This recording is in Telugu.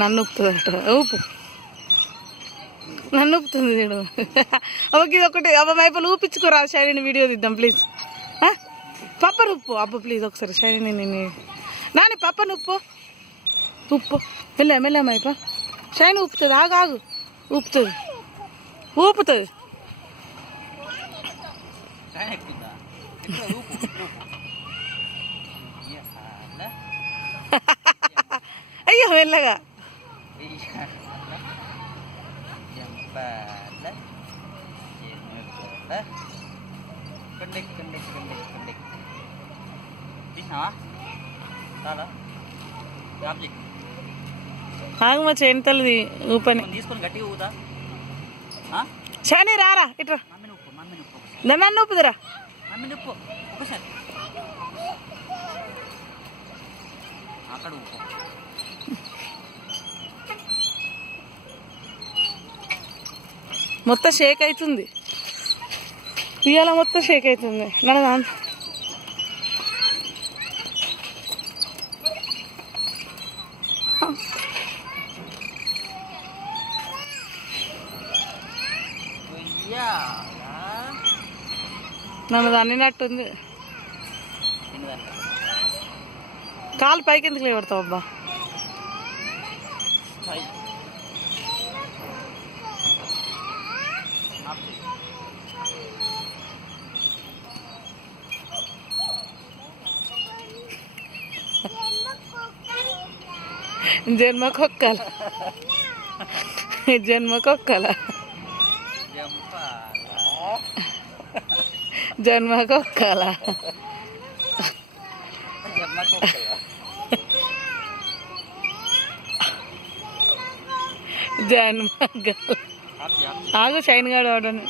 నన్ను ఊపుతుంది ఊపు నన్ను ఊపుతుంది నేను ఓకే ఇది ఒకటి అబ్బా వైపులు ఊపించుకోరా షైనీ వీడియో తీద్దాం ప్లీజ్ పప్ప ఉప్పు అబ్బా ప్లీజ్ ఒకసారి షైనీ నేను నాని పప్ప ఉప్పు ఉప్పు మెల్ల మెల్ల మైప షైనీ ఊపుతుంది ఆగు ఆగు ఊపుతుంది ఊపుతుంది అయ్యో మెల్లగా ఆగు మా చేను తల్లిది ఊపని తీసుకొని గట్టిగా ఊదా షైనీ రారా ఇట్రా నన్ను ఊపుదురా ఒకసారి అక్కడ ఊపు మొత్తం షేక్ అవుతుంది ఇవాళ మొత్తం షేక్ అవుతుంది నన్ను నన్ను దన్నినట్టుంది కాలు పైకి ఎందుకు లేవడతావు అబ్బా జన్మకొక్కల జన్మకొక్కల జన్మకొక్కల జన్మ ఆగు షైన్ గాడు ఆడని